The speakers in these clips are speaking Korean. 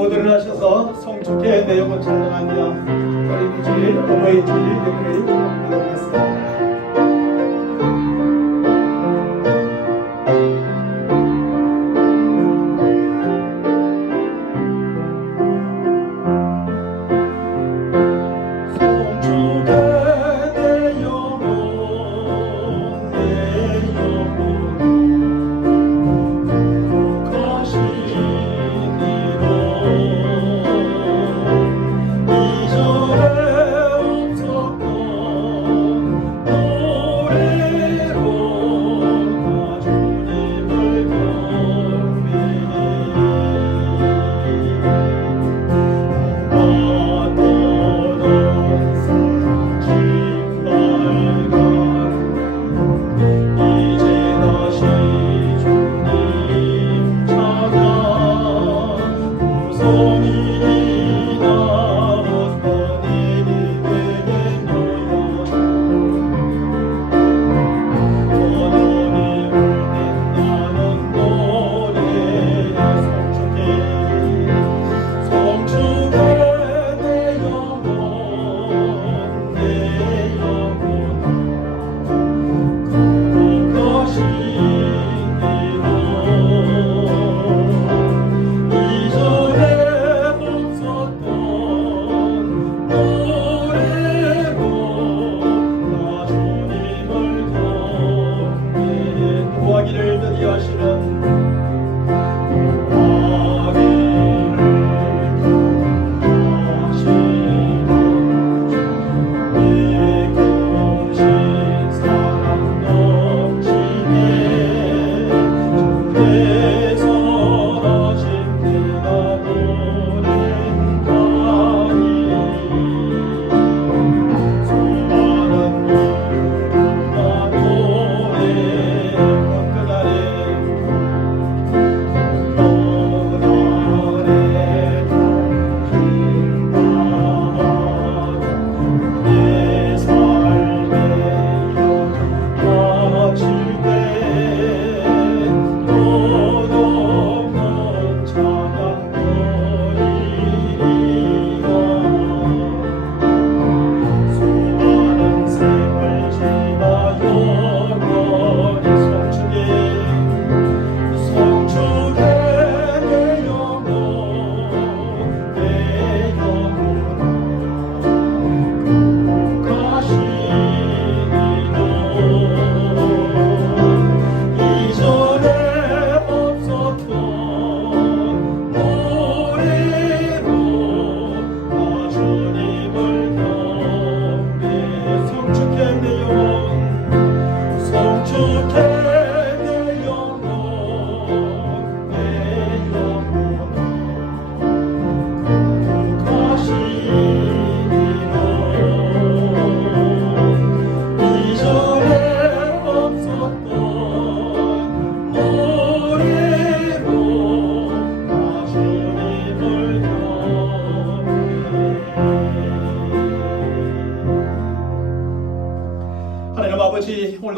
모두 일어나셔서 성축회 내용을 찬양하며 어린이 주일, 어머니 주일 예배를 드리겠습니다.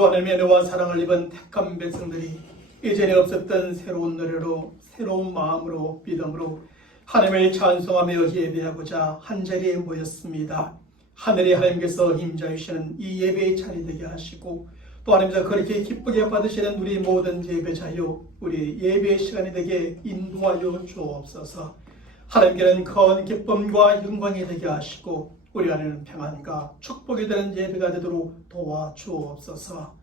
오늘도 하나님의 은혜와 사랑을 입은 택한 백성들이 이전에 없었던 새로운 노래로 새로운 마음으로 믿음으로 하나님을 찬송하며 예배하고자 한자리에 모였습니다. 하늘의 하나님께서 임자주시는 이 예배의 자리 되게 하시고 또 하나님께서 그렇게 기쁘게 받으시는 우리 모든 예배자요 우리 예배의 시간이 되게 인도하여 주옵소서. 하나님께는 큰 기쁨과 영광이 되게 하시고 우리 안에는 평안과 축복이 되는 예배가 되도록 도와주옵소서.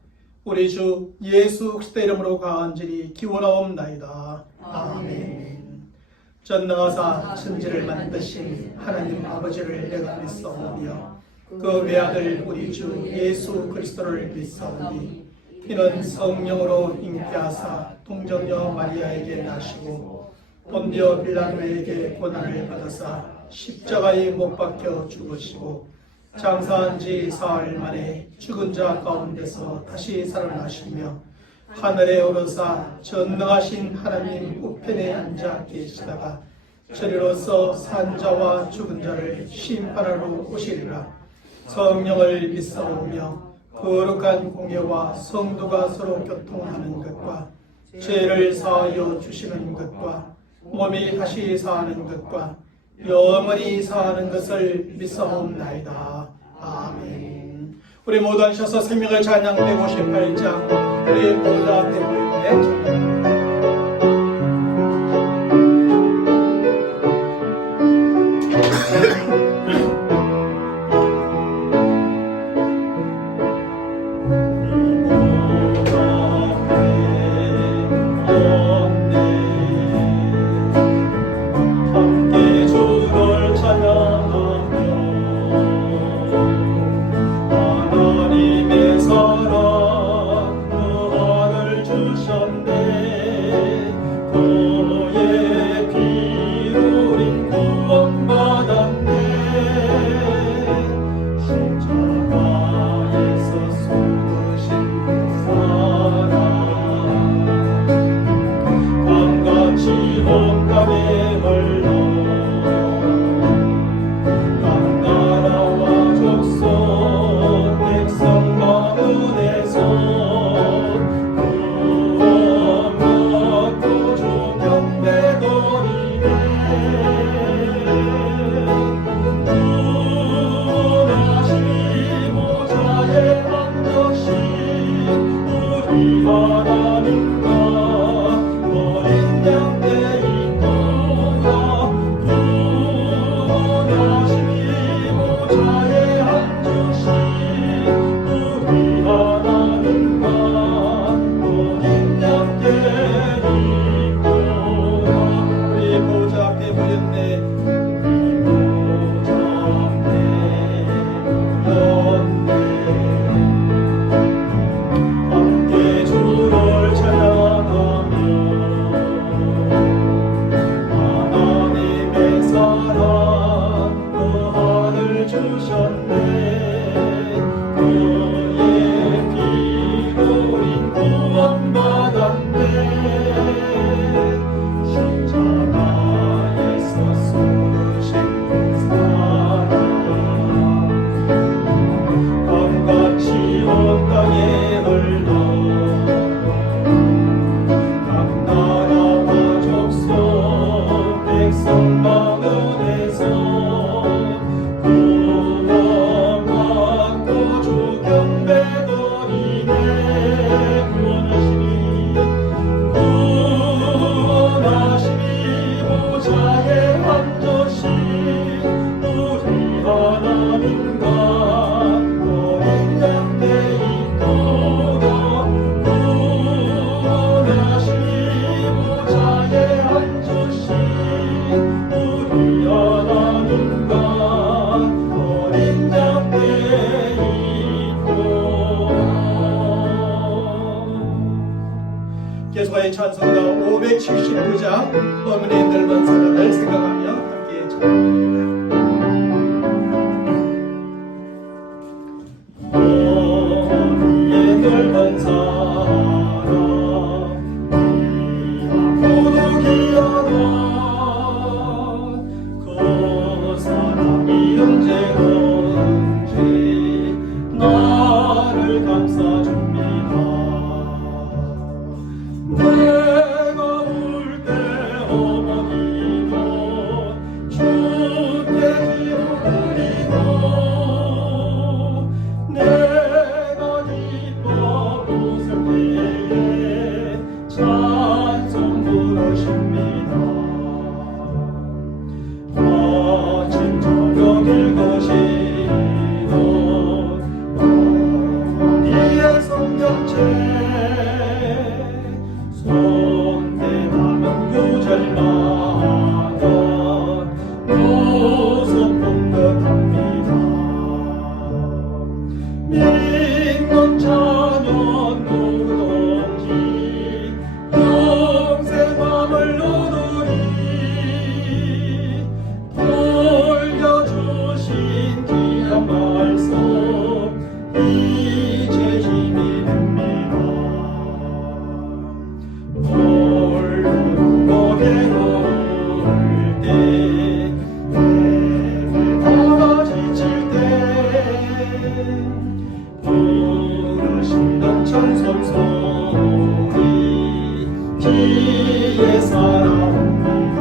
우리 주 예수 그리스도 이름으로 간절히 기원하옵나이다. 아멘. 전능하사 천지를 만드신 하나님 아버지를 내가 믿사오며 그 외아들 우리 주 예수 그리스도를 믿사오니 이는 성령으로 잉태하사 동정녀 마리아에게 나시고 본디오 빌라도에게 고난을 받으사 십자가에 못 박혀 죽으시고 장사한 지 사흘 만에 죽은 자 가운데서 다시 살아나시며 하늘에 오르사 전능하신 하나님 우편에 앉아 계시다가 저리로서 산 자와 죽은 자를 심판하러 오시리라. 성령을 믿사오며 거룩한 공예와 성도가 서로 교통하는 것과 죄를 사하여 주시는 것과 몸이 다시 사는 것과 영원히 사는 것을 믿사옵나이다. 아멘. 우리 모두 앉으셔서 생명을 찬양 158장 우리 보좌 앞에 모였네 찬양합니다. 계속하여 찬송가 579장 어머니의 넓은 사랑을 생각하며 함께 찬양합니다. 어머니의 넓은 사랑 고도 기하다 그 사랑이 언제든지 나를 감싸줍니다. 내가 울 때 어머니도 주께 기도드리고 내가 기뻐 웃을 때에 찬송 부르십니다. 아침 저녁 읽으시던 어머니의 성경책 손대하면 구절마다 웃음 듯합니다. 믿는 자녀 누구든지 영생 맘을 누누리 돌려주신 귀한 말씀 이제 힘이 됩니다. 홀로 괴로울 때 내게 다가 지칠 때 부르시는 찬송 소리 귀에 살아옵니다.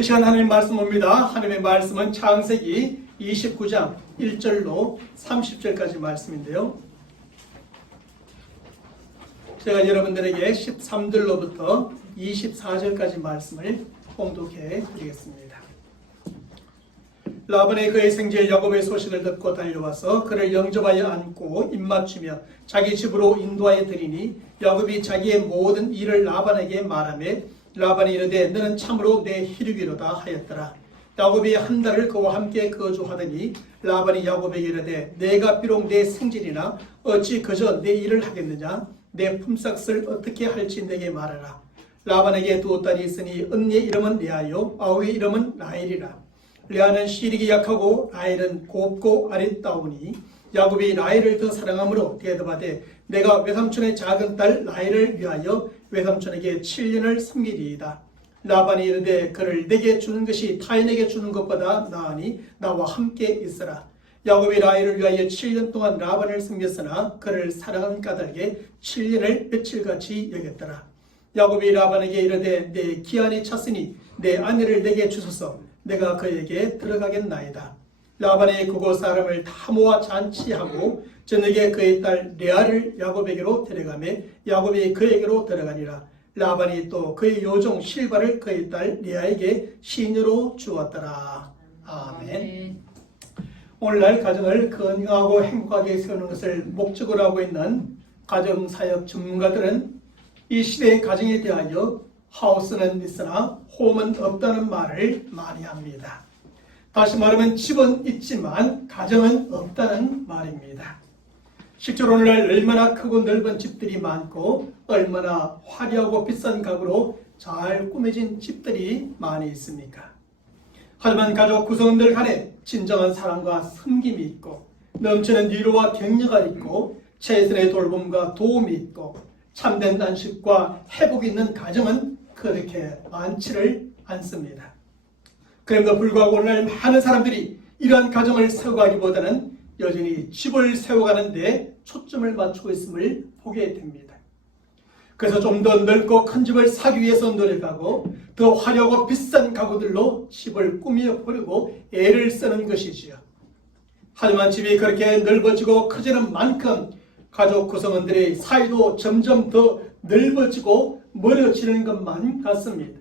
이 시간 하나님 말씀 봅니다. 하나님의 말씀은 창세기 29장 1절로 30절까지 말씀인데요. 제가 여러분들에게 13절로부터 24절까지 말씀을 봉독해 드리겠습니다. 라반의 그의 생제 야곱의 소식을 듣고 달려와서 그를 영접하여 안고 입맞추며 자기 집으로 인도하여 드리니 야곱이 자기의 모든 일을 라반에게 말하며 라반이 이르되 너는 참으로 내 희륙이로다 하였더라. 야곱이 한 달을 그와 함께 거주하더니 라반이 야곱에게 이르되 내가 비록 내 생질이나 어찌 그저 내 일을 하겠느냐. 내 품삯을 어떻게 할지 내게 말하라. 라반에게 두 딸이 있으니 언니의 이름은 레아요 아우의 이름은 라헬이라. 레아는 시력이 약하고 라헬은 곱고 아리따우니 야곱이 라헬을 더 사랑함으로 대답하되 내가 외삼촌의 작은 딸 라헬을 위하여 외삼촌에게 7년을 섬기리이다. 라반이 이르되 그를 내게 주는 것이 타인에게 주는 것보다 나으니 나와 함께 있으라. 야곱이 라헬을 위하여 7년 동안 라반을 섬겼으나 그를 사랑하는 까닭에 7년을 며칠같이 여겼더라. 야곱이 라반에게 이르되 내 기한이 찼으니 내 아내를 내게 주소서. 내가 그에게 들어가겠나이다. 라반이 그곳 사람을 다 모아 잔치하고 저녁에 그의 딸 레아를 야곱에게로 데려가며 야곱이 그에게로 들어가니라. 라반이 또 그의 요종 실바를 그의 딸 레아에게 시녀로 주었더라. 아멘. 오늘날 가정을 건강하고 행복하게 세우는 것을 목적으로 하고 있는 가정사역 전문가들은 이 시대의 가정에 대하여 하우스는 있으나 홈은 없다는 말을 많이 합니다. 다시 말하면 집은 있지만 가정은 없다는 말입니다. 실제로 오늘날 얼마나 크고 넓은 집들이 많고 얼마나 화려하고 비싼 가구로 잘 꾸며진 집들이 많이 있습니까? 하지만 가족 구성원들 간에 진정한 사랑과 섬김이 있고 넘치는 위로와 격려가 있고 최선의 돌봄과 도움이 있고 참된 안식과 회복이 있는 가정은 그렇게 많지를 않습니다. 그럼에도 불구하고 오늘 많은 사람들이 이러한 가정을 세워가기보다는 여전히 집을 세워가는 데 초점을 맞추고 있음을 보게 됩니다. 그래서 좀 더 넓고 큰 집을 사기 위해서 노력하고 더 화려하고 비싼 가구들로 집을 꾸며 보려고 애를 쓰는 것이지요. 하지만 집이 그렇게 넓어지고 커지는 만큼 가족 구성원들의 사이도 점점 더 넓어지고 멀어지는 것만 같습니다.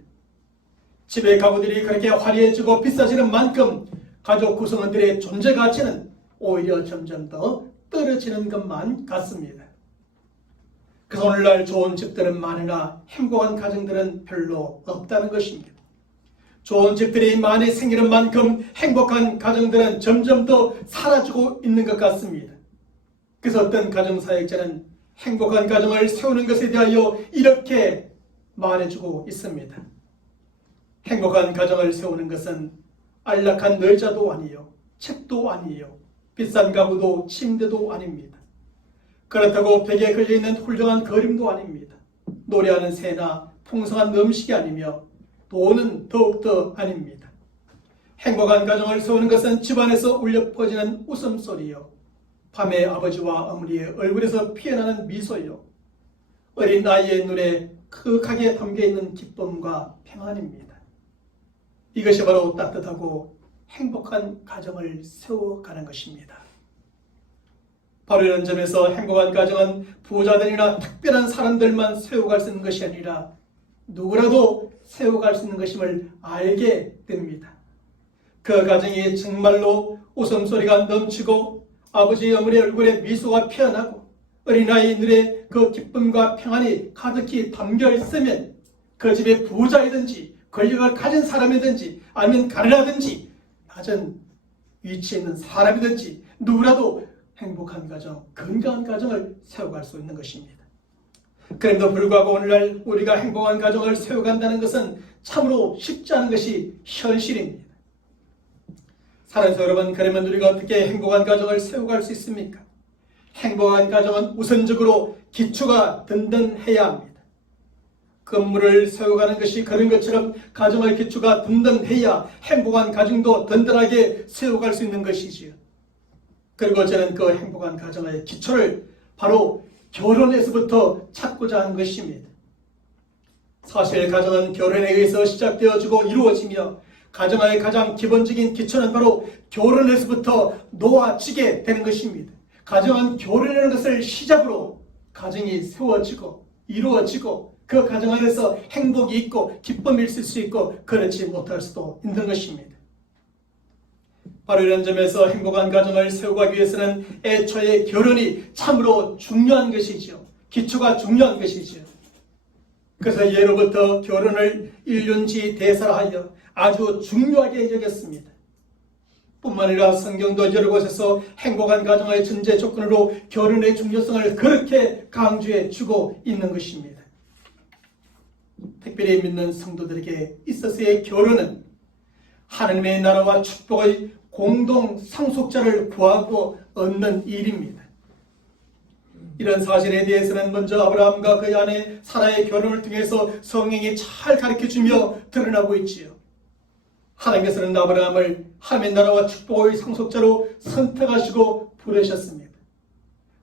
집의 가구들이 그렇게 화려해지고 비싸지는 만큼 가족 구성원들의 존재 가치는 오히려 점점 더 떨어지는 것만 같습니다. 그래서 오늘날 좋은 집들은 많으나 행복한 가정들은 별로 없다는 것입니다. 좋은 집들이 많이 생기는 만큼 행복한 가정들은 점점 더 사라지고 있는 것 같습니다. 그래서 어떤 가정사역자는 행복한 가정을 세우는 것에 대하여 이렇게 말해주고 있습니다. 행복한 가정을 세우는 것은 안락한 의자도 아니요, 책도 아니요, 비싼 가구도 침대도 아닙니다. 그렇다고 벽에 걸려있는 훌륭한 그림도 아닙니다. 노래하는 새나 풍성한 음식이 아니며 돈은 더욱더 아닙니다. 행복한 가정을 세우는 것은 집안에서 울려 퍼지는 웃음소리요, 밤에 아버지와 어머니의 얼굴에서 피어나는 미소요, 어린 아이의 눈에 크하게 담겨있는 기쁨과 평안입니다. 이것이 바로 따뜻하고 행복한 가정을 세워가는 것입니다. 바로 이런 점에서 행복한 가정은 부자들이나 특별한 사람들만 세워갈 수 있는 것이 아니라 누구라도 세워갈 수 있는 것임을 알게 됩니다. 그 가정이 정말로 웃음소리가 넘치고 아버지 어머니의 얼굴에 미소가 피어나고 어린아이 눈에 그 기쁨과 평안이 가득히 담겨 있으면 그 집에 부자이든지 권력을 가진 사람이든지 아니면 가난하든지 낮은 위치에 있는 사람이든지 누구라도 행복한 가정, 건강한 가정을 세워갈 수 있는 것입니다. 그럼에도 불구하고 오늘날 우리가 행복한 가정을 세워간다는 것은 참으로 쉽지 않은 것이 현실입니다. 사랑하는 여러분, 그러면 우리가 어떻게 행복한 가정을 세워갈 수 있습니까? 행복한 가정은 우선적으로 기초가 든든해야 합니다. 건물을 세워가는 것이 그런 것처럼 가정의 기초가 든든해야 행복한 가정도 든든하게 세워갈 수 있는 것이지요. 그리고 저는 그 행복한 가정의 기초를 바로 결혼에서부터 찾고자 하는 것입니다. 사실 가정은 결혼에 의해서 시작되어지고 이루어지며 가정의 가장 기본적인 기초는 바로 결혼에서부터 놓아지게 되는 것입니다. 가정은 결혼이라는 것을 시작으로 가정이 세워지고 이루어지고 그 가정 안에서 행복이 있고 기쁨이 있을 수 있고 그렇지 못할 수도 있는 것입니다. 바로 이런 점에서 행복한 가정을 세우기 위해서는 애초에 결혼이 참으로 중요한 것이죠. 기초가 중요한 것이죠. 그래서 예로부터 결혼을 일륜지 대사하여 아주 중요하게 여겼습니다. 뿐만 아니라 성경도 여러 곳에서 행복한 가정의 전제 조건으로 결혼의 중요성을 그렇게 강조해 주고 있는 것입니다. 특별히 믿는 성도들에게 있어서의 결혼은 하나님의 나라와 축복의 공동 상속자를 구하고 얻는 일입니다. 이런 사실에 대해서는 먼저 아브라함과 그의 아내 사라의 결혼을 통해서 성경이 잘 가르쳐주며 드러나고 있지요. 하나님께서는 아브라함을 하나님의 나라와 축복의 상속자로 선택하시고 부르셨습니다.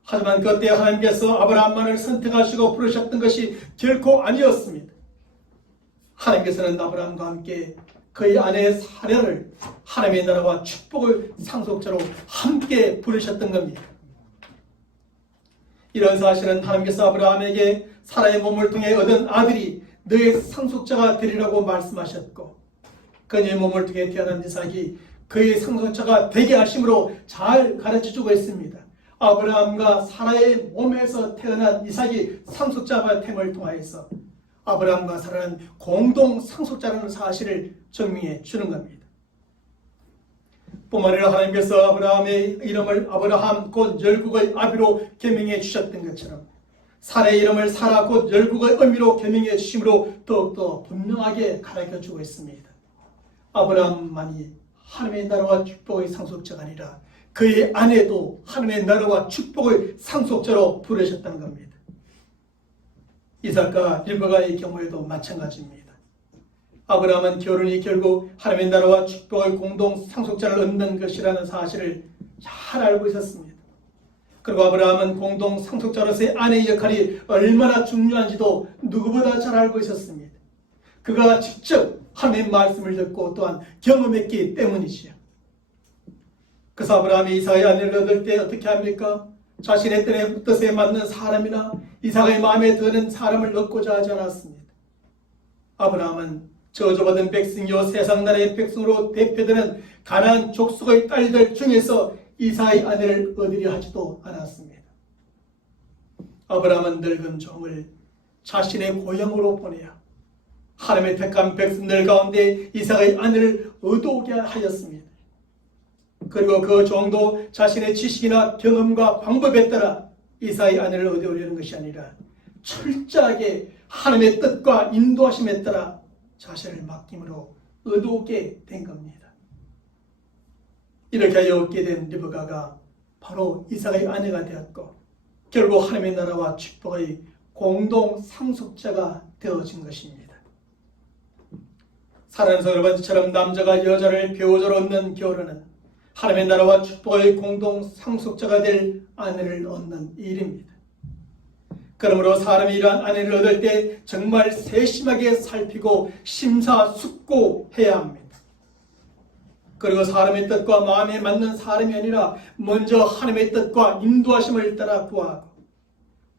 하지만 그때 하나님께서 아브라함만을 선택하시고 부르셨던 것이 결코 아니었습니다. 하나님께서는 아브라함과 함께 그의 아내 사라를 하나님의 나라와 축복의 상속자로 함께 부르셨던 겁니다. 이런 사실은 하나님께서 아브라함에게 사라의 몸을 통해 얻은 아들이 너의 상속자가 되리라고 말씀하셨고 그녀의 몸을 통해 태어난 이삭이 그의 상속자가 되게 하심으로 잘 가르쳐주고 있습니다. 아브라함과 사라의 몸에서 태어난 이삭이 상속자가 됨을 통하여서 아브라함과 사라는 공동 상속자라는 사실을 증명해 주는 겁니다. 뿐만 아니라 하나님께서 아브라함의 이름을 아브라함 곧 열국의 아비로 계명해 주셨던 것처럼 사라의 이름을 사라 곧 열국의 의미로 계명해 주심으로 더욱더 분명하게 가르쳐주고 있습니다. 아브라함만이 하나님의 나라와 축복의 상속자가 아니라 그의 아내도 하나님의 나라와 축복의 상속자로 부르셨다는 겁니다. 이삭과 리브가의 경우에도 마찬가지입니다. 아브라함은 결혼이 결국 하나님의 나라와 축복의 공동 상속자를 얻는 것이라는 사실을 잘 알고 있었습니다. 그리고 아브라함은 공동 상속자로서의 아내의 역할이 얼마나 중요한지도 누구보다 잘 알고 있었습니다. 그가 직접 하나님의 말씀을 듣고 또한 경험했기 때문이지요. 그래서 아브라함이 이삭의 아내를 얻을 때 어떻게 합니까? 자신의 뜻에 맞는 사람이나 이삭의 마음에 드는 사람을 얻고자 하지 않았습니다. 아브라함은 저주받은 백성이요 세상 나라의 백성으로 대표되는 가나안 족속의 딸들 중에서 이삭의 아내를 얻으려 하지도 않았습니다. 아브라함은 늙은 종을 자신의 고향으로 보내야 하나님의 택한 백성들 가운데 이삭의 아내를 얻어오게 하였습니다. 그리고 그 종도 자신의 지식이나 경험과 방법에 따라 이삭의 아내를 얻어오려는 것이 아니라 철저하게 하나님의 뜻과 인도하심에 따라 자신을 맡김으로 얻어오게 된 겁니다. 이렇게 하여 얻게 된 리브가가 바로 이삭의 아내가 되었고 결국 하나님의 나라와 축복의 공동 상속자가 되어진 것입니다. 사랑하는 성도 여러분처럼 남자가 여자를 배우자로 얻는 결혼은 하나님의 나라와 축복의 공동 상속자가 될 아내를 얻는 일입니다. 그러므로 사람이 이러한 아내를 얻을 때 정말 세심하게 살피고 심사숙고해야 합니다. 그리고 사람의 뜻과 마음에 맞는 사람이 아니라 먼저 하나님의 뜻과 인도하심을 따라 구하고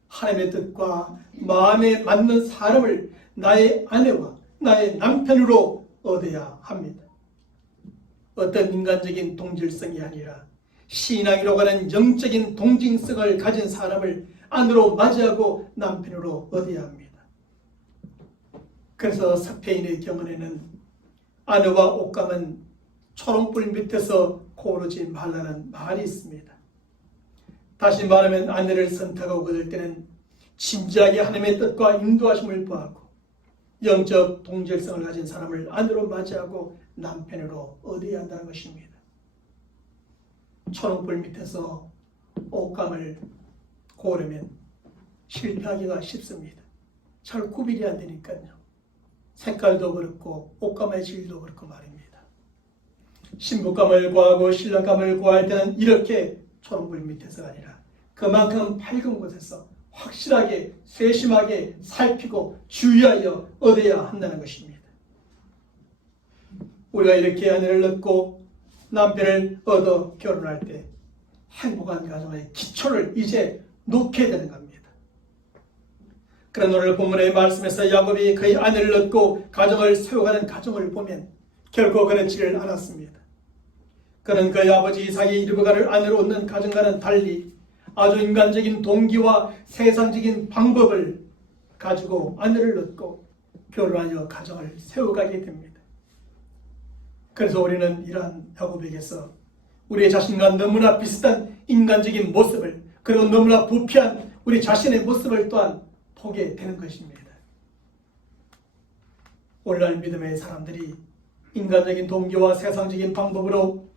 하나님의 뜻과 마음에 맞는 사람을 나의 아내와 나의 남편으로 얻어야 합니다. 어떤 인간적인 동질성이 아니라 신앙이라고 하는 영적인 동질성을 가진 사람을 아내로 맞이하고 남편으로 얻어야 합니다. 그래서 스페인의 경우에는 아내와 옷감은 초롱불 밑에서 고르지 말라는 말이 있습니다. 다시 말하면 아내를 선택하고 그럴 때는 진지하게 하나님의 뜻과 인도하심을 구하고 영적 동질성을 가진 사람을 아내로 맞이하고 남편으로 얻어야 한다는 것입니다. 초롱불 밑에서 옷감을 고르면 실패하기가 쉽습니다. 잘 구별이 안 되니까요. 색깔도 그렇고 옷감의 질도 그렇고 말입니다. 신부감을 구하고 신랑감을 구할 때는 이렇게 초롱불 밑에서가 아니라 그만큼 밝은 곳에서 확실하게 세심하게 살피고 주의하여 얻어야 한다는 것입니다. 우리가 이렇게 아내를 얻고 남편을 얻어 결혼할 때 행복한 가정의 기초를 이제 놓게 되는 겁니다. 그런 오늘 본문의 말씀에서 야곱이 그의 아내를 얻고 가정을 세워가는 가정을 보면 결코 그렇지를 않았습니다. 그는 그의 아버지 이삭이 리브가를 아내로 얻는 가정과는 달리 아주 인간적인 동기와 세상적인 방법을 가지고 아내를 얻고 결혼하여 가정을 세워가게 됩니다. 그래서 우리는 이러한 야곱에게서 우리 자신과 너무나 비슷한 인간적인 모습을, 그리고 너무나 부패한 우리 자신의 모습을 또한 보게 되는 것입니다. 오늘날 믿음의 사람들이 인간적인 동기와 세상적인 방법으로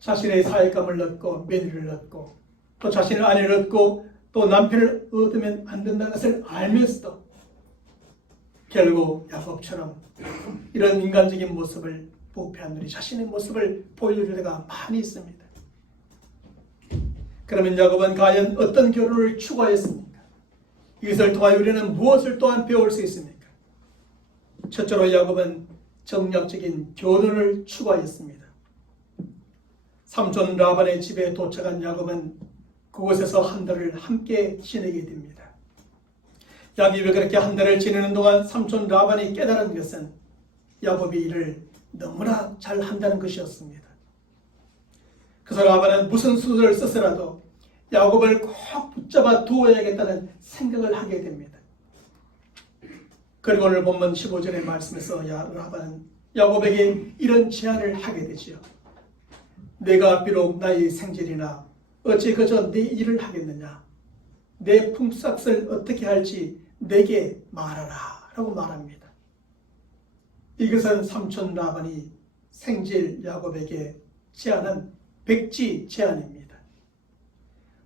자신의 사회감을 얻고 며느리를 얻고 또 자신의 아내를 얻고 또 남편을 얻으면 안 된다는 것을 알면서도 결국 야곱처럼 이런 인간적인 모습을 부패한 우리 자신의 모습을 보여줄 때가 많이 있습니다. 그러면 야곱은 과연 어떤 결혼을 추구하였습니까? 이것을 통하여 우리는 무엇을 또한 배울 수 있습니까? 첫째로 야곱은 정략적인 결혼을 추구하였습니다. 삼촌 라반의 집에 도착한 야곱은 그곳에서 한 달을 함께 지내게 됩니다. 야곱이 그렇게 한 달을 지내는 동안 삼촌 라반이 깨달은 것은 야곱이 일을 너무나 잘 한다는 것이었습니다. 그래서 라반은 무슨 수를 써서라도 야곱을 꼭 붙잡아 두어야겠다는 생각을 하게 됩니다. 그리고 오늘 본문 15절의 말씀에서 라반은 야곱에게 이런 제안을 하게 되지요. 내가 비록 나의 생질이나 어찌 그저 네 일을 하겠느냐. 내 품삯을 어떻게 할지 내게 말하라 라고 말합니다. 이것은 삼촌 라반이 생질 야곱에게 제안한 백지 제안입니다.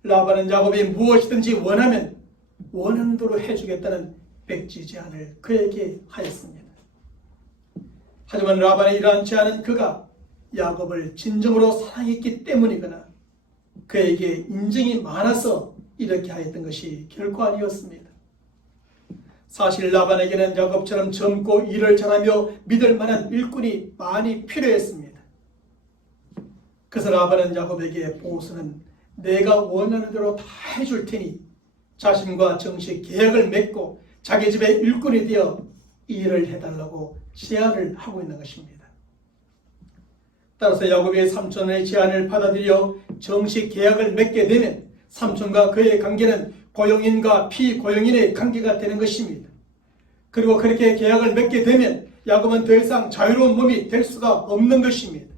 라반은 야곱이 무엇이든지 원하면 원하는 대로 해주겠다는 백지 제안을 그에게 하였습니다. 하지만 라반의 이러한 제안은 그가 야곱을 진정으로 사랑했기 때문이거나 그에게 인정이 많아서 이렇게 하였던 것이 결코 아니었습니다. 사실 라반에게는 야곱처럼 젊고 일을 잘하며 믿을 만한 일꾼이 많이 필요했습니다. 그래서 라반은 야곱에게 보고서는 내가 원하는 대로 다 해줄 테니 자신과 정식 계약을 맺고 자기 집의 일꾼이 되어 일을 해달라고 제안을 하고 있는 것입니다. 따라서 야곱의 삼촌의 제안을 받아들여 정식 계약을 맺게 되면 삼촌과 그의 관계는 고용인과 피고용인의 관계가 되는 것입니다. 그리고 그렇게 계약을 맺게 되면 야곱은 더 이상 자유로운 몸이 될 수가 없는 것입니다.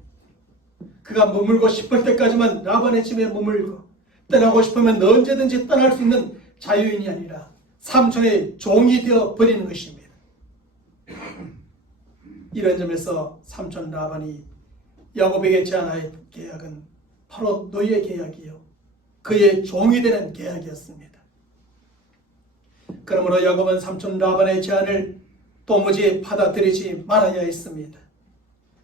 그가 머물고 싶을 때까지만 라반의 집에 머물고 떠나고 싶으면 언제든지 떠날 수 있는 자유인이 아니라 삼촌의 종이 되어 버리는 것입니다. 이런 점에서 삼촌 라반이 야곱에게 제안할 계약은 바로 노예 계약이요, 그의 종이 되는 계약이었습니다. 그러므로 야곱은 삼촌 라반의 제안을 도무지 받아들이지 말아야 했습니다.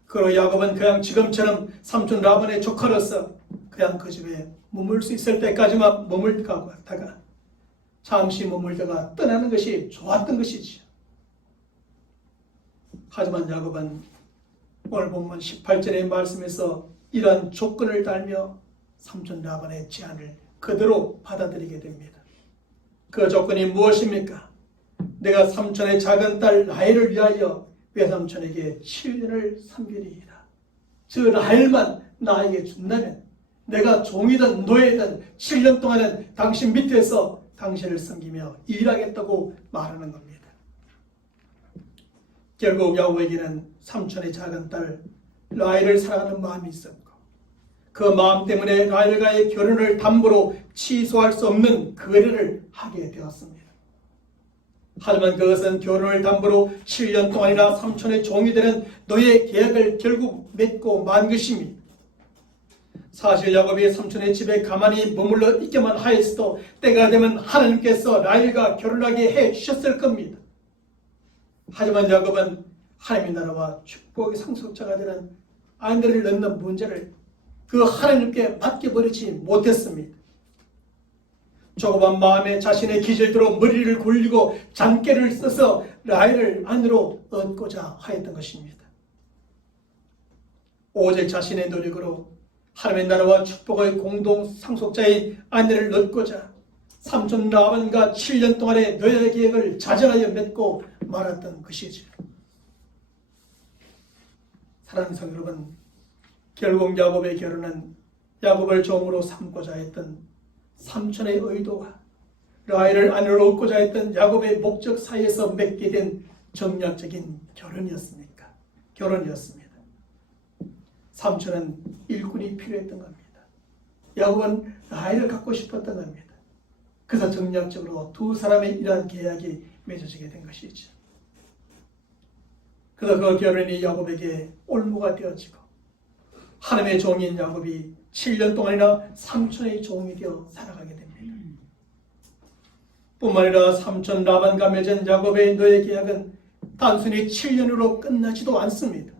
그리고 야곱은 그냥 지금처럼 삼촌 라반의 조카로서 그냥 그 집에 머물 수 있을 때까지만 머물다가 잠시 머물다가 떠나는 것이 좋았던 것이지요. 하지만 야곱은 오늘 본문 18절의 말씀에서 이러한 조건을 달며 삼촌 라반의 제안을 그대로 받아들이게 됩니다. 그 조건이 무엇입니까? 내가 삼촌의 작은 딸 라헬을 위하여 외삼촌에게 7년을 섬기리이다. 저 라헬만 나에게 준다면 내가 종이든 노예든 7년 동안은 당신 밑에서 당신을 섬기며 일하겠다고 말하는 겁니다. 결국 야곱에게는 삼촌의 작은 딸 라헬을 사랑하는 마음이 있었고 그 마음 때문에 라헬과의 결혼을 담보로 취소할 수 없는 거래를 하게 되었습니다. 하지만 그것은 결혼을 담보로 7년 동안이나 삼촌의 종이 되는 노예 계약을 결국 맺고 만 것입니다. 사실 야곱이 삼촌의 집에 가만히 머물러 있기만 하였어도 때가 되면 하나님께서 라헬과 결혼하게 해주셨을 겁니다. 하지만 야곱은 하나님의 나라와 축복의 상속자가 되는 아내를 낳는 문제를 그 하나님께 맡겨버리지 못했습니다. 조그만 마음에 자신의 기질대로 머리를 굴리고 잔꾀를 써서 라헬을 아내로 얻고자 하였던 것입니다. 오직 자신의 노력으로 하나님의 나라와 축복의 공동 상속자인 아내를 얻고자 삼촌 라반과 7년 동안의 노예 계획을 자정하여 맺고 말았던 것이죠. 사랑하는 성도 여러분, 결국 야곱의 결혼은 야곱을 종으로 삼고자 했던 삼촌의 의도와 라헬을 아내로 얻고자 했던 야곱의 목적 사이에서 맺게 된 정략적인 결혼이었습니다. 삼촌은 일꾼이 필요했던 겁니다. 야곱은 라헬을 갖고 싶었던 겁니다. 그래서 정략적으로 두 사람의 이러한 계약이 맺어지게 된 것이죠. 그래서 그 결혼이 야곱에게 올무가 되어지고 하나님의 종인 야곱이 7년 동안이나 삼촌의 종이 되어 살아가게 됩니다. 뿐만 아니라 삼촌 라반과 맺은 야곱의 노예 계약은 단순히 7년으로 끝나지도 않습니다.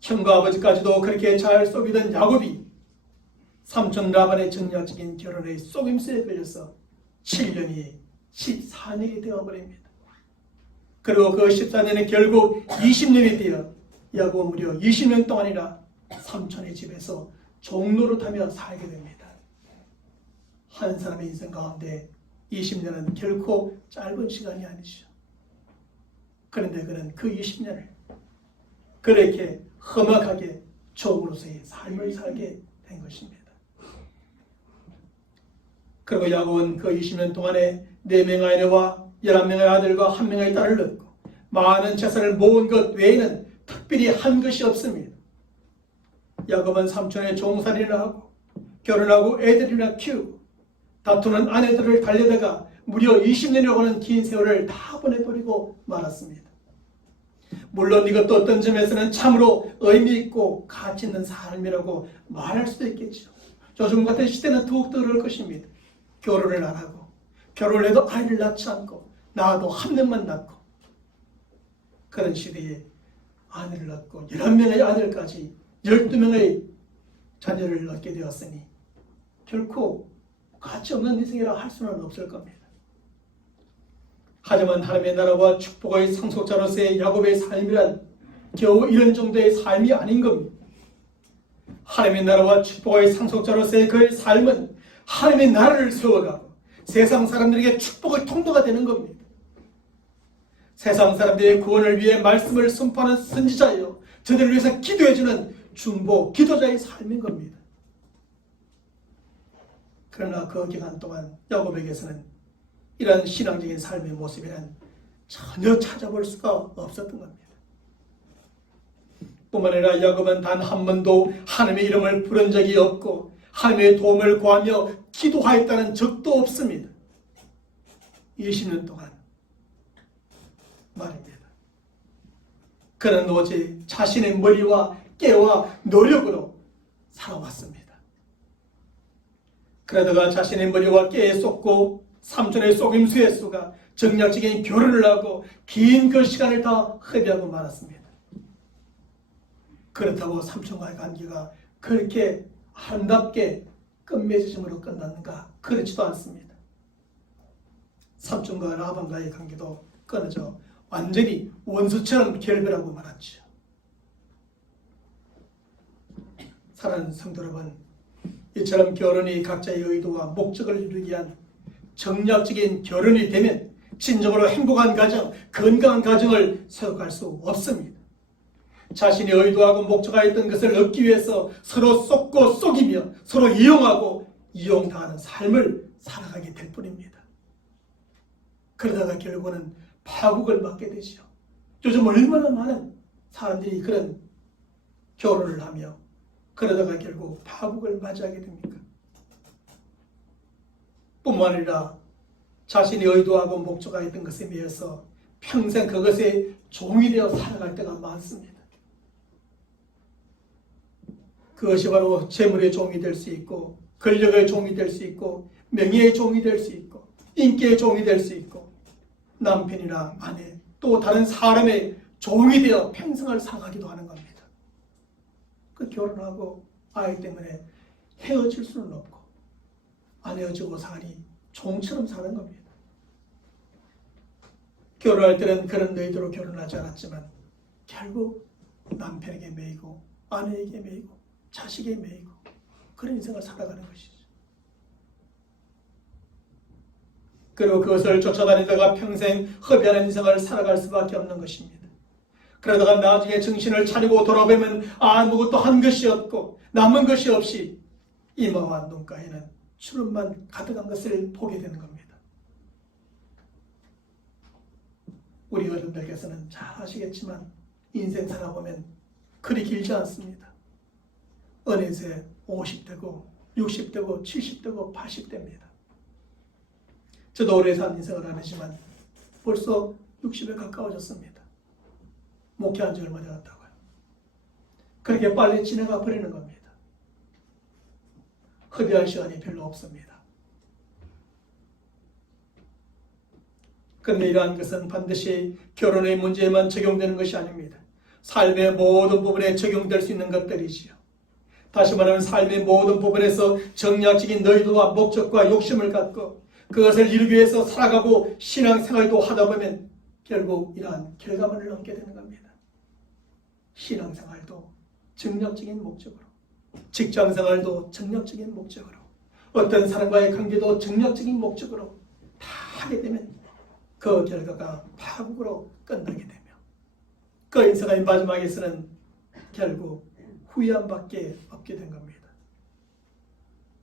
형과 아버지까지도 그렇게 잘 속이던 야곱이 삼촌 라반의 정략적인 결혼의 속임수에 걸려서 7년이 14년이 되어버립니다. 그리고 그 14년이 결국 20년이 되어 야곱은 무려 20년 동안이나 삼촌의 집에서 종노릇하며 살게 됩니다. 한 사람의 인생 가운데 20년은 결코 짧은 시간이 아니죠. 그런데 그는 그 20년을 그렇게 험악하게 종으로서의 삶을 살게 된 것입니다. 그리고 야곱은 그 20년 동안에 4명의 아내와 11명의 아들과 1명의 딸을 낳고 많은 재산을 모은 것 외에는 특별히 한 것이 없습니다. 야곱은 삼촌의 종살이를 하고 결혼하고 애들이나 키우고 다투는 아내들을 달래다가 무려 20년이라고 하는 긴 세월을 다 보내버리고 말았습니다. 물론 이것도 어떤 점에서는 참으로 의미 있고 가치 있는 삶이라고 말할 수도 있겠죠. 요즘 같은 시대는 더욱더 그럴 것입니다. 결혼을 안 하고 결혼을 해도 아이를 낳지 않고 낳아도 한 명만 낳고 그런 시대에 아내를 낳고 11명의 아들까지 12명의 자녀를 낳게 되었으니 결코 가치 없는 인생이라 할 수는 없을 겁니다. 하지만 하나님의 나라와 축복의 상속자로서의 야곱의 삶이란 겨우 이런 정도의 삶이 아닌 겁니다. 하나님의 나라와 축복의 상속자로서의 그의 삶은 하나님의 나라를 세워가고 세상 사람들에게 축복의 통로가 되는 겁니다. 세상 사람들의 구원을 위해 말씀을 선포하는 선지자요, 저들을 위해서 기도해주는 중보, 기도자의 삶인 겁니다. 그러나 그 기간 동안 야곱에게서는 이러한 신앙적인 삶의 모습이란 전혀 찾아볼 수가 없었던 겁니다. 뿐만 아니라 야곱은 단 한 번도 하나님의 이름을 부른 적이 없고 하나님의 도움을 구하며 기도하였다는 적도 없습니다. 20년 동안 말입니다. 그는 오직 자신의 머리와 깨와 노력으로 살아왔습니다. 그러다가 자신의 머리와 깨에 쏟고 삼촌의 속임수에 쏘가 정략적인 결혼을 하고 긴 그 시간을 다 허비하고 말았습니다. 그렇다고 삼촌과의 관계가 그렇게 아름답게 끝맺음으로 끝났는가? 그렇지도 않습니다. 삼촌과 라반과의 관계도 끊어져 완전히 원수처럼 결별하고 말았죠. 사랑하는 성도 여러분, 이처럼 결혼이 각자의 의도와 목적을 이루기 위한 정략적인 결혼이 되면 진정으로 행복한 가정, 건강한 가정을 세워갈 수 없습니다. 자신이 의도하고 목적하였던 것을 얻기 위해서 서로 쏟고 속이며 서로 이용하고 이용당하는 삶을 살아가게 될 뿐입니다. 그러다가 결국은 파국을 맞게 되죠. 요즘 얼마나 많은 사람들이 그런 결혼을 하며 그러다가 결국 파국을 맞이하게 됩니까? 뿐만 아니라 자신이 의도하고 목적하였던 것에 비해서 평생 그것에 종이 되어 살아갈 때가 많습니다. 그것이 바로 재물의 종이 될 수 있고 권력의 종이 될 수 있고 명예의 종이 될 수 있고 인기의 종이 될 수 있고 남편이나 아내 또 다른 사람의 종이 되어 평생을 살아가기도 하는 겁니다. 그 결혼하고 아이 때문에 헤어질 수는 없고 안 헤어지고 사니 종처럼 사는 겁니다. 결혼할 때는 그런 의도로 결혼하지 않았지만 결국 남편에게 매이고 아내에게 매이고 자식에게 매이고 그런 인생을 살아가는 것이죠. 그리고 그것을 쫓아다니다가 평생 허비하는 인생을 살아갈 수밖에 없는 것입니다. 그러다가 나중에 정신을 차리고 돌아보면 아무것도 한 것이 없고 남은 것이 없이 이마와 눈가에는 주름만 가득한 것을 보게 되는 겁니다. 우리 어른들께서는 잘 아시겠지만 인생 살아보면 그리 길지 않습니다. 어느새 50대고 60대고 70대고 80대입니다. 저도 오래 산 인생을 안 했지만 벌써 60에 가까워졌습니다. 목회한 지 얼마 되었다고요. 그렇게 빨리 지나가 버리는 겁니다. 허비할 시간이 별로 없습니다. 그런데 이러한 것은 반드시 결혼의 문제에만 적용되는 것이 아닙니다. 삶의 모든 부분에 적용될 수 있는 것들이지요. 다시 말하면 삶의 모든 부분에서 정략적인 의도와 목적과 욕심을 갖고 그것을 이루기 위해서 살아가고 신앙생활도 하다 보면 결국 이러한 결과물을 얻게 되는 겁니다. 신앙생활도 정략적인 목적으로, 직장생활도 정략적인 목적으로, 어떤 사람과의 관계도 정략적인 목적으로 다 하게 되면 그 결과가 파국으로 끝나게 되며 그 인생의 마지막에서는 결국 후회함밖에 없게 된 겁니다.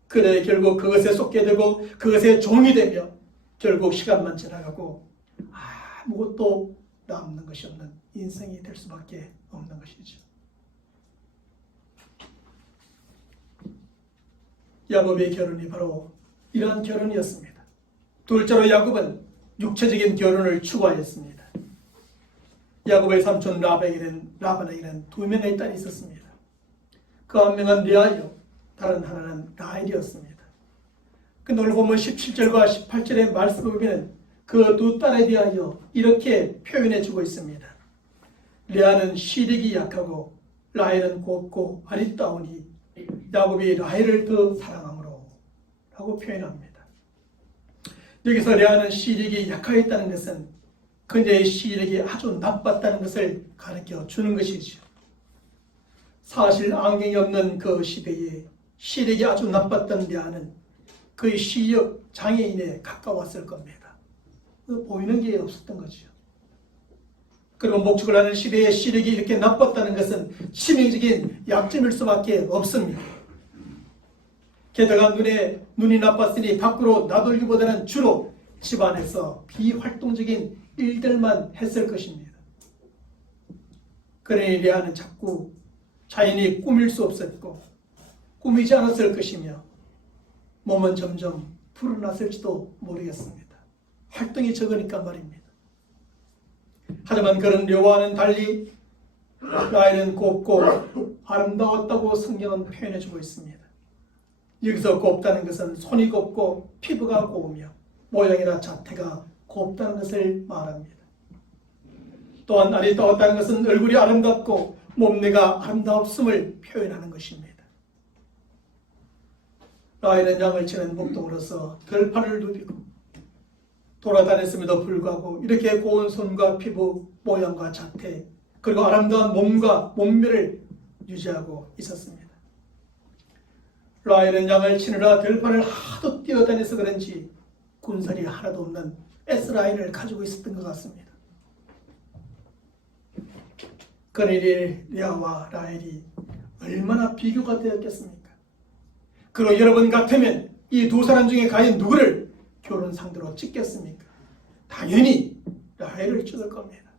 그래 결국 그것에 쏟게 되고 그것에 종이 되며 결국 시간만 지나가고 아무것도 남는 것이 없는 인생이 될 수밖에 없는 것이죠. 야곱의 결혼이 바로 이러한 결혼이었습니다. 둘째로 야곱은 육체적인 결혼을 추구하였습니다. 야곱의 삼촌 라반에게는 두 명의 딸이 있었습니다. 그 한 명은 레아요, 다른 하나는 라헬이었습니다. 근데 오늘 보면 17절과 18절의 말씀을 보면 그 두 딸에 대하여 이렇게 표현해 주고 있습니다. 레아는 시력이 약하고 라헬은 곱고 아리따우니 야곱이 라헬을 더 사랑함으로 라고 표현합니다. 여기서 레아는 시력이 약하였다는 것은 그녀의 시력이 아주 나빴다는 것을 가르쳐 주는 것이죠. 사실 안경이 없는 그 시대에 시력이 아주 나빴던 레아는 그의 시력 장애인에 가까웠을 겁니다. 보이는 게 없었던 거죠. 그리고 목축을 하는 시대에 시력이 이렇게 나빴다는 것은 치명적인 약점일 수밖에 없습니다. 게다가 눈이 나빴으니 밖으로 나돌기보다는 주로 집안에서 비활동적인 일들만 했을 것입니다. 그러니 레아는 자꾸 자연히 꾸밀 수 없었고 꾸미지 않았을 것이며 몸은 점점 불어났을지도 모르겠습니다. 활동이 적으니까 말입니다. 하지만 그런 레아와는 달리 라헬은 곱고 아름다웠다고 성경은 표현해주고 있습니다. 여기서 곱다는 것은 손이 곱고 피부가 고우며 모양이나 자태가 곱다는 것을 말합니다. 또한 아리따웠다는 것은 얼굴이 아름답고 몸매가 아름다웠음을 표현하는 것입니다. 라헬은 양을 치는 목동으로서 들판을 누비고 돌아다녔음에도 불구하고 이렇게 고운 손과 피부, 모양과 자태 그리고 아름다운 몸과 몸매를 유지하고 있었습니다. 라헬은 양을 치느라 들판을 하도 뛰어다녀서 그런지 군살이 하나도 없는 S라인을 가지고 있었던 것 같습니다. 그러니 레아와 라헬이 얼마나 비교가 되었겠습니까? 그리고 여러분 같으면 이 두 사람 중에 과연 누구를 결혼 상대로 찍겠습니까? 당연히 라헬을 찍을 겁니다.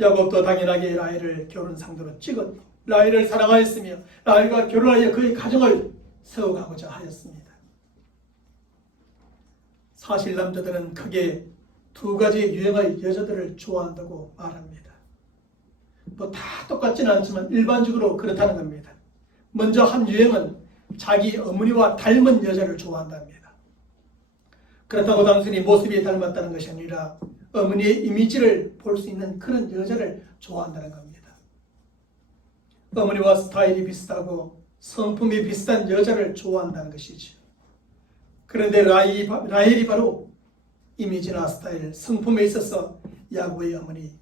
야곱도 당연하게 라헬을 결혼 상대로 찍었고 라헬을 사랑하였으며 라헬과 결혼하여 그의 가정을 세워가고자 하였습니다. 사실 남자들은 크게 두 가지 유형의 여자들을 좋아한다고 말합니다. 다 똑같지는 않지만 일반적으로 그렇다는 겁니다. 먼저 한 유형은 자기 어머니와 닮은 여자를 좋아한답니다. 그렇다고 단순히 모습이 닮았다는 것이 아니라 어머니의 이미지를 볼 수 있는 그런 여자를 좋아한다는 겁니다. 어머니와 스타일이 비슷하고 성품이 비슷한 여자를 좋아한다는 것이죠. 그런데 라헬이 바로 이미지나 스타일, 성품에 있어서 야곱의 어머니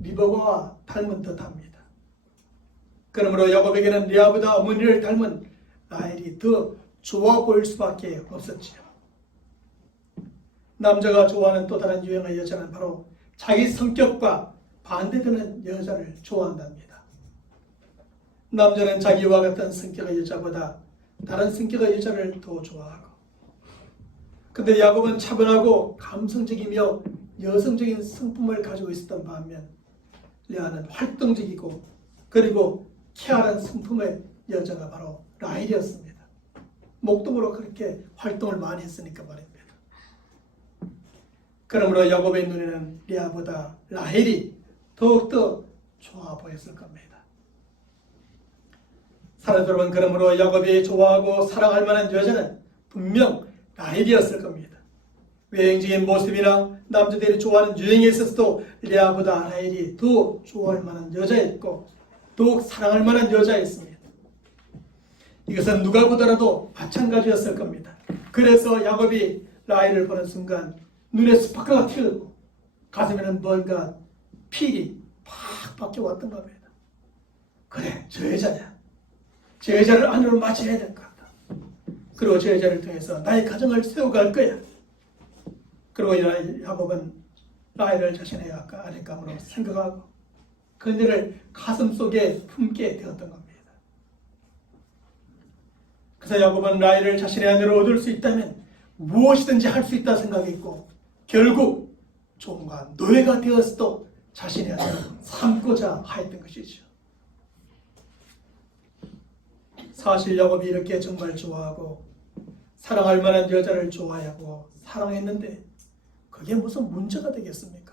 리브가와 닮은 듯합니다. 그러므로 야곱에게는 레아보다 어머니를 닮은 라헬이 더 좋아 보일 수밖에 없었지요. 남자가 좋아하는 또 다른 유형의 여자는 바로 자기 성격과 반대되는 여자를 좋아한답니다. 남자는 자기와 같은 성격의 여자보다 다른 성격의 여자를 더 좋아하고, 근데 야곱은 차분하고 감성적이며 여성적인 성품을 가지고 있었던 반면 레아는 활동적이고 그리고 쾌활한 성품의 여자가 바로 라헬이었습니다. 목동으로 그렇게 활동을 많이 했으니까 말입니다. 그러므로 야곱의 눈에는 레아보다 라헬이 더욱더 좋아 보였을 겁니다. 사랑하는 여러분, 그러므로 야곱이 좋아하고 사랑할 만한 여자는 분명 라헬이었을 겁니다. 외형적인 모습이나 남자들이 좋아하는 유행에 있어서도 레아보다 라헬이 더 좋아할 만한 여자였고 더욱 사랑할 만한 여자였습니다. 이것은 누가 보더라도 마찬가지였을 겁니다. 그래서 야곱이 라헬을 보는 순간 눈에 스파크가 튀고 가슴에는 뭔가 필이 팍 박혀왔던 겁니다. 그래, 저 여자냐. 저 여자를 아내로 맞이해야 될 것 같다. 그리고 저 여자를 통해서 나의 가정을 세워갈 거야. 그리고 야곱은 라헬을 자신의 아내감으로 생각하고 그녀를 가슴속에 품게 되었던 겁니다. 그래서 야곱은 라헬을 자신의 아내로 얻을 수 있다면 무엇이든지 할 수 있다 생각했고 결국 종과 노예가 되었어도 자신의 아내를 삼고자 하였던 것이죠. 사실 야곱이 이렇게 정말 좋아하고 사랑할 만한 여자를 좋아하고 사랑했는데 그게 무슨 문제가 되겠습니까?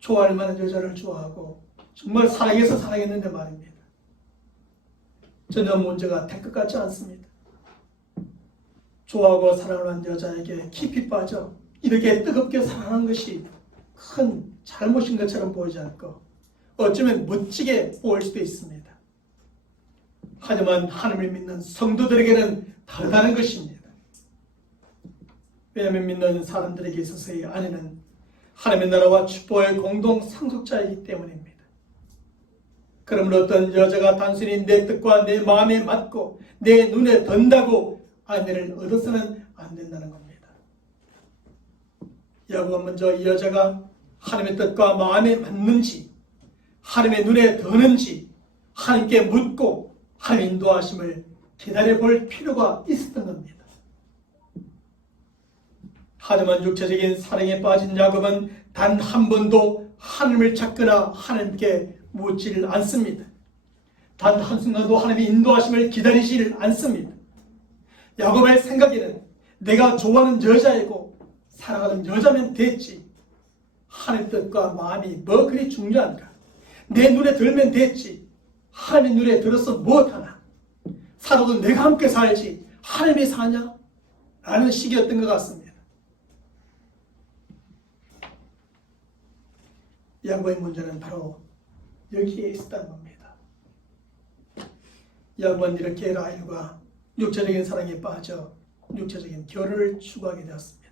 좋아할 만한 여자를 좋아하고 정말 사랑해서 사랑했는데 말입니다. 전혀 문제가 될 것 같지 않습니다. 좋아하고 사랑을 한 여자에게 깊이 빠져 이렇게 뜨겁게 사랑하는 것이 큰 잘못인 것처럼 보이지 않고 어쩌면 멋지게 보일 수도 있습니다. 하지만 하나님을 믿는 성도들에게는 다르다는 것입니다. 왜냐하면 믿는 사람들에게 있어서의 아내는 하나님의 나라와 축복의 공동 상속자이기 때문입니다. 그러므로 어떤 여자가 단순히 내 뜻과 내 마음에 맞고 내 눈에 든다고 아내를 얻어서는 안 된다는 겁니다. 야곱은 먼저 이 여자가 하나님의 뜻과 마음에 맞는지 하나님의 눈에 드는지 하나님께 묻고 하나님의 인도하심을 기다려볼 필요가 있었던 겁니다. 하지만 육체적인 사랑에 빠진 야곱은 단 한 번도 하나님을 찾거나 하나님께 묻지를 않습니다. 단 한순간도 하나님의 인도하심을 기다리지를 않습니다. 야곱의 생각에는 내가 좋아하는 여자이고 사랑하는 여자면 됐지. 하나님 뜻과 마음이 뭐 그리 중요한가. 내 눈에 들면 됐지. 하나님 눈에 들어서 무엇하나. 살아도 내가 함께 살지 하나님이 사냐? 라는 식이었던 것 같습니다. 야곱의 문제는 바로 여기에 있었다는 겁니다. 야곱은 이렇게 라헬과 육체적인 사랑에 빠져 육체적인 결혼을 추구하게 되었습니다.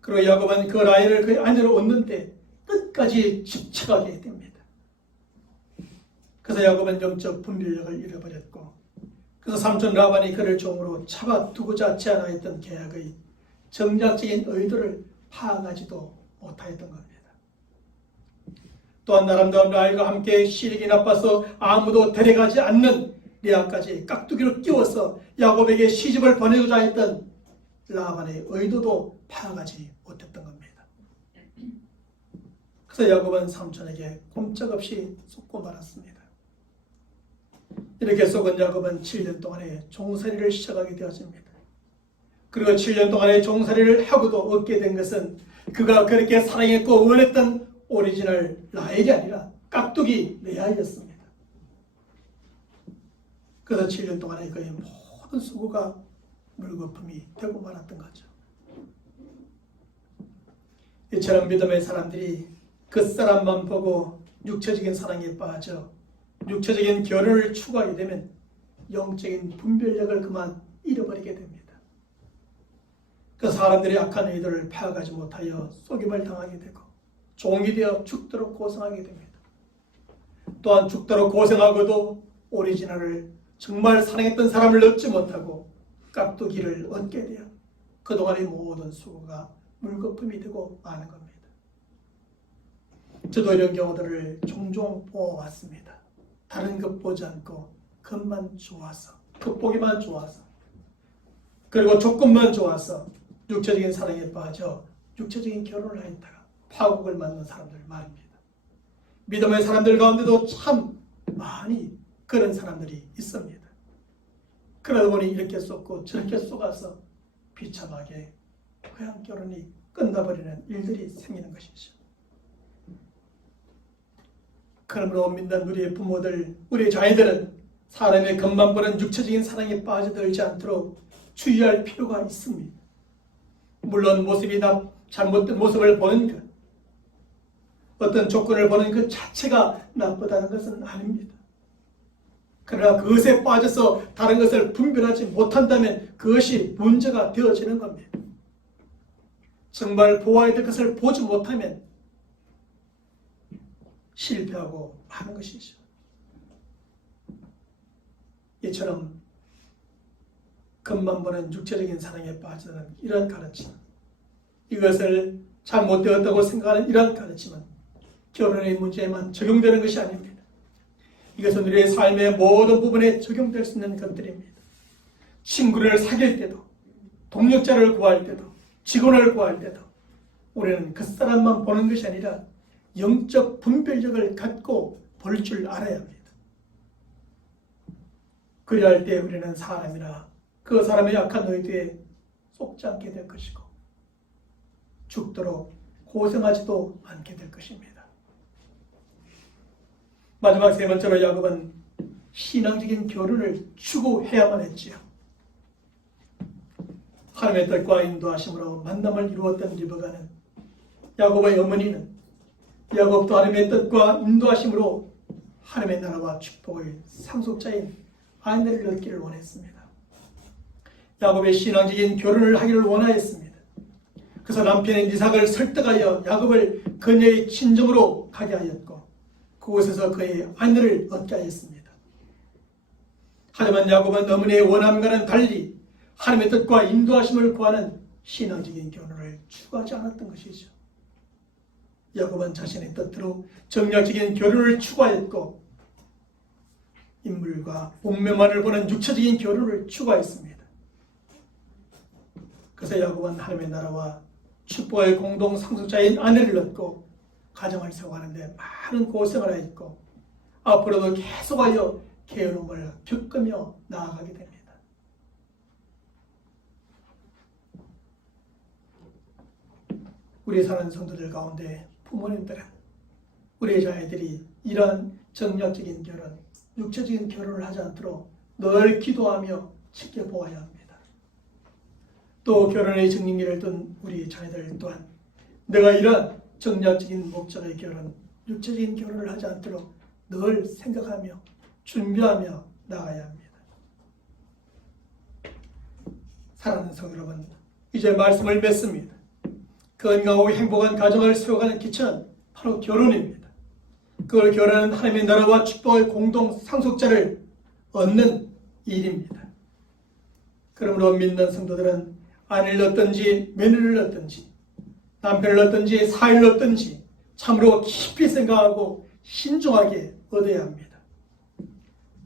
그리고 야곱은 그 라헬을 그의 아내로 얻는데 끝까지 집착하게 됩니다. 그래서 야곱은 영적 분별력을 잃어버렸고 그래서 삼촌 라반이 그를 종으로 잡아두고자 제안하였던 계약의 정략적인 의도를 파악하지도 못하였던 겁니다. 또한 아름다운 라헬과 함께 시력이 나빠서 아무도 데려가지 않는 레아까지 깍두기로 끼워서 야곱에게 시집을 보내고자 했던 라반의 의도도 파악하지 못했던 겁니다. 그래서 야곱은 삼촌에게 꼼짝없이 속고 말았습니다. 이렇게 속은 야곱은 7년 동안의 종살이를 시작하게 되었습니다. 그리고 7년 동안의 종살이를 하고도 얻게 된 것은 그가 그렇게 사랑했고 원했던 오리지널 라헬이 아니라 깍두기 레아였습니다. 그래서 7년 동안에 그의 모든 수고가 물거품이 되고 말았던 거죠. 이처럼 믿음의 사람들이 그 사람만 보고 육체적인 사랑에 빠져 육체적인 결혼을 추구하게 되면 영적인 분별력을 그만 잃어버리게 됩니다. 그 사람들의 악한 의도를 파악하지 못하여 속임을 당하게 되고 종이 되어 죽도록 고생하게 됩니다. 또한 죽도록 고생하고도 오리지널을 정말 사랑했던 사람을 얻지 못하고 깍두기를 얻게 되어 그동안의 모든 수고가 물거품이 되고 마는 겁니다. 저도 이런 경우들을 종종 보아왔습니다. 다른 것 보지 않고 것만 좋아서, 겉보기만 좋아서, 그리고 조건만 좋아서 육체적인 사랑에 빠져 육체적인 결혼을 하였다가 파국을 맞는 사람들 말입니다. 믿음의 사람들 가운데도 참 많이 그런 사람들이 있습니다. 그러다 보니 이렇게 쏟고 저렇게 쏟아서 비참하게 그냥 결혼이 끝나버리는 일들이 생기는 것이죠. 그러므로 믿는 우리의 부모들, 우리의 자녀들은 사람의 겉만 보는 육체적인 사랑에 빠져들지 않도록 주의할 필요가 있습니다. 물론 모습이 잘못된 모습을 보는 것, 어떤 조건을 보는 것 자체가 나쁘다는 것은 아닙니다. 그러나 그것에 빠져서 다른 것을 분별하지 못한다면 그것이 문제가 되어지는 겁니다. 정말 보아야 될 것을 보지 못하면 실패하고 하는 것이죠. 이처럼 겉만 보는 육체적인 사랑에 빠지는 이런 가르침, 이것을 잘못되었다고 생각하는 이런 가르침은 결혼의 문제에만 적용되는 것이 아닙니다. 이것은 우리의 삶의 모든 부분에 적용될 수 있는 것들입니다. 친구를 사귈 때도, 동력자를 구할 때도, 직원을 구할 때도 우리는 그 사람만 보는 것이 아니라 영적 분별력을 갖고 볼 줄 알아야 합니다. 그리할 때 우리는 사람이나 그 사람의 약한 의도에 속지 않게 될 것이고 죽도록 고생하지도 않게 될 것입니다. 마지막 세 번째로 야곱은 신앙적인 결혼을 추구해야만 했지요. 하나님의 뜻과 인도하심으로 만남을 이루었던 리브가는, 야곱의 어머니는 야곱도 하나님의 뜻과 인도하심으로 하나님의 나라와 축복의 상속자인 아내를 얻기를 원했습니다. 야곱의 신앙적인 결혼을 하기를 원하였습니다. 그래서 남편인 이삭을 설득하여 야곱을 그녀의 친정으로 가게 하였고 그곳에서 그의 아내를 얻게 하였습니다. 하지만 야곱은 어머니의 원함과는 달리 하나님의 뜻과 인도하심을 구하는 신앙적인 결혼을 추구하지 않았던 것이죠. 야곱은 자신의 뜻대로 정략적인 결혼을 추구하였고 인물과 복면만을 보는 육체적인 결혼을 추구하였습니다. 그래서 야곱은 하나님의 나라와 축복의 공동 상속자인 아내를 얻고 가정을 세워가는데 많은 고생을 하였고 앞으로도 계속하여 게으름을 겪으며 나아가게 됩니다. 우리 사는 성도들 가운데 부모님들은 우리 자녀들이 이러한 정략적인 결혼, 육체적인 결혼을 하지 않도록 늘 기도하며 지켜보아야 합니다. 또 결혼의 정리기를 둔 우리 자녀들 또한 내가 이러한 정략적인 목적의 결혼, 육체적인 결혼을 하지 않도록 늘 생각하며 준비하며 나가야 합니다. 사랑하는 성도 여러분, 이제 말씀을 맺습니다. 건강하고 행복한 가정을 세워가는 기초는 바로 결혼입니다. 그걸 결혼은 하나님의 나라와 축복의 공동 상속자를 얻는 일입니다. 그러므로 믿는 성도들은 아내를 얻든지 며느리를 얻든지 남편을 얻든지 사위를 얻든지 참으로 깊이 생각하고 신중하게 얻어야 합니다.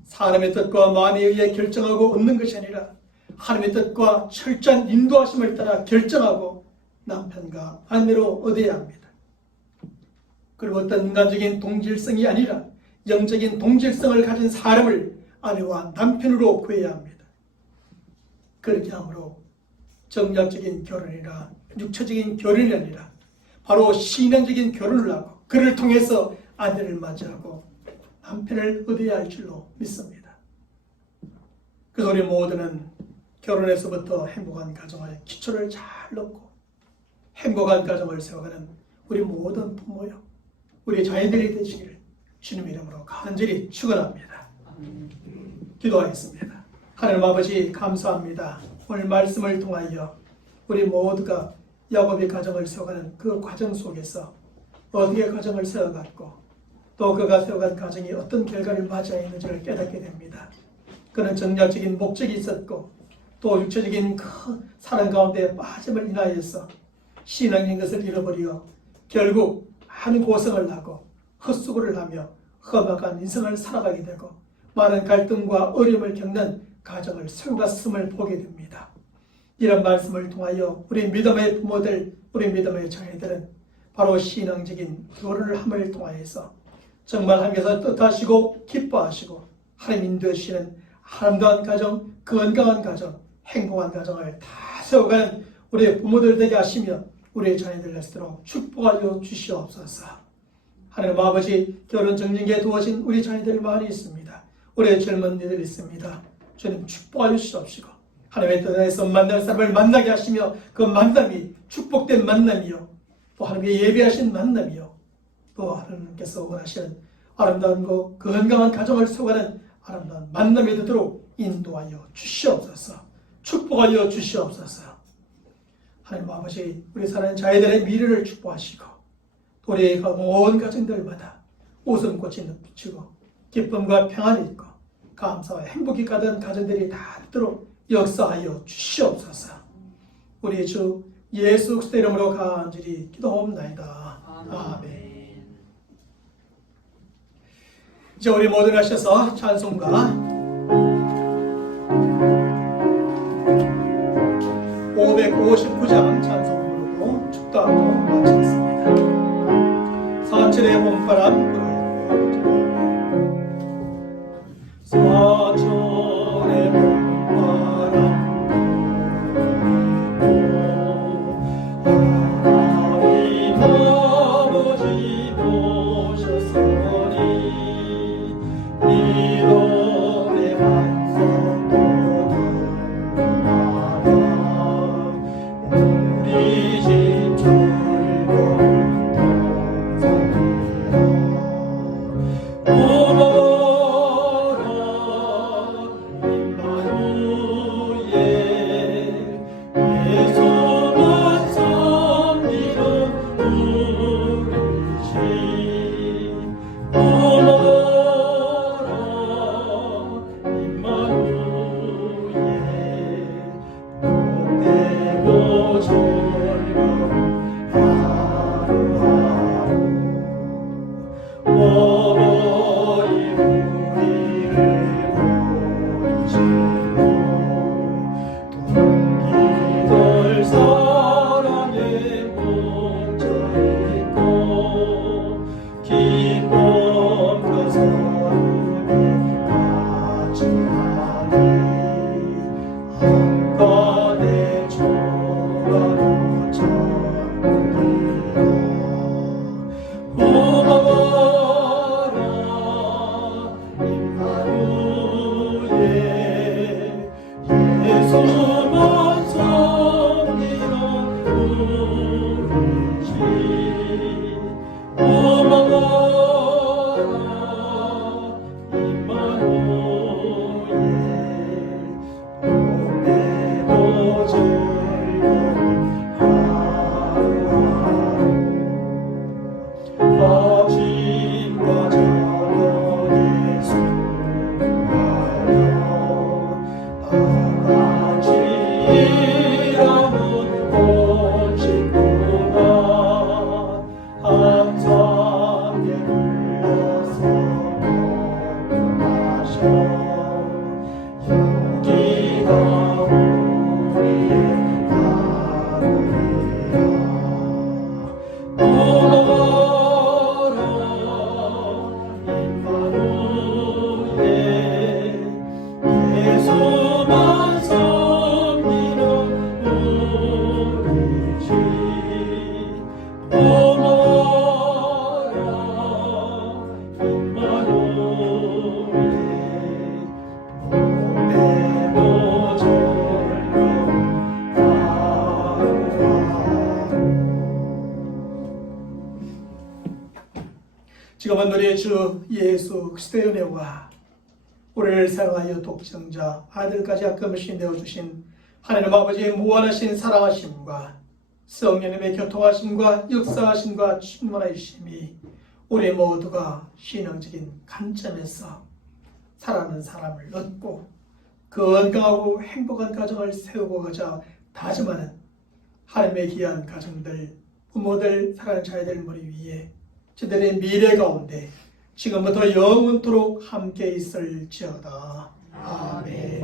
사람의 뜻과 마음에 의해 결정하고 얻는 것이 아니라 하나님의 뜻과 철저한 인도하심을 따라 결정하고 남편과 아내로 얻어야 합니다. 그리고 어떤 인간적인 동질성이 아니라 영적인 동질성을 가진 사람을 아내와 남편으로 구해야 합니다. 그렇게 함으로 정략적인 결혼이나 육체적인 결혼이 아니라 바로 신앙적인 결혼을 하고 그를 통해서 아내를 맞이하고 남편을 얻어야 할 줄로 믿습니다. 그래서 우리 모두는 결혼에서부터 행복한 가정의 기초를 잘 놓고 행복한 가정을 세워가는 우리 모든 부모요, 우리 자녀들이 되시기를 주님 이름으로 간절히 축원합니다. 기도하겠습니다. 하나님 아버지 감사합니다. 오늘 말씀을 통하여 우리 모두가 야곱의 가정을 세워가는 그 과정 속에서 어떻게 가정을 세워갔고 또 그가 세워간 가정이 어떤 결과를 맞이하여 있는지를 깨닫게 됩니다. 그는 정략적인 목적이 있었고 또 육체적인 큰 사랑 가운데 빠짐을 인하여서 신앙인 것을 잃어버리어 결국 많은 고생을 하고 헛수고를 하며 험악한 인생을 살아가게 되고 많은 갈등과 어려움을 겪는 가정을 세워갔음을 보게 됩니다. 이런 말씀을 통하여 우리 믿음의 부모들, 우리 믿음의 자녀들은 바로 신앙적인 교류를 함을 통하여서 정말 하나님께서 뜻하시고 기뻐하시고 하나님 인도하시는 아름다운 가정, 건강한 가정, 행복한 가정을 다 세워가는 우리 부모들 되게 하시며 우리의 자녀들 될수록 축복하여 주시옵소서. 하나님 아버지, 결혼 정직에 두어진 우리 자녀들 많이 있습니다. 우리의 젊은이들 있습니다. 주님 축복하여 주시옵시고 하나님의 뜻에서 만날 사람을 만나게 하시며 그 만남이 축복된 만남이요 또 하나님의 예배하신 만남이요 또 하나님께서 원하시는 아름다운 거 건강한 가정을 세워가는 아름다운 만남이 되도록 인도하여 주시옵소서. 축복하여 주시옵소서. 하나님 아버지, 우리 사랑하는 자녀들의 미래를 축복하시고 우리의 온 가정들마다 웃음꽃이 눈비치고 기쁨과 평안이 있고 감사와 행복이 가득한 가정들이 다 되도록 역사하여 주시옵소서. 우리 주 예수 그리스도 이름으로 간절히 기도하옵나이다. 아멘. 이제 우리 모두 하셔서 찬송가 559장 찬송 부르고 축도하고 마치겠습니다. 사철의 봄바람 불어오고 사철의 봄바람 하나님 아버지 모셨으니 믿음의 반석도 우리 집 출근 동성이라 지금은 우리의 주 예수 그리스도의 은혜와 우리를 사랑하여 독생자 아들까지 아낌없이 내어주신 하나님 아버지의 무한하신 사랑하심과 성령님의 교통하심과 역사하심과 충만하심이 우리 모두가 신앙적인 관점에서 사랑하는 사람을 얻고 건강하고 행복한 가정을 세우고 가자 다짐하는 하나님의 귀한 가정들, 부모들, 사랑하는 자녀들 머리 위에 저들의 미래 가운데 지금부터 영원토록 함께 있을지어다. 아멘.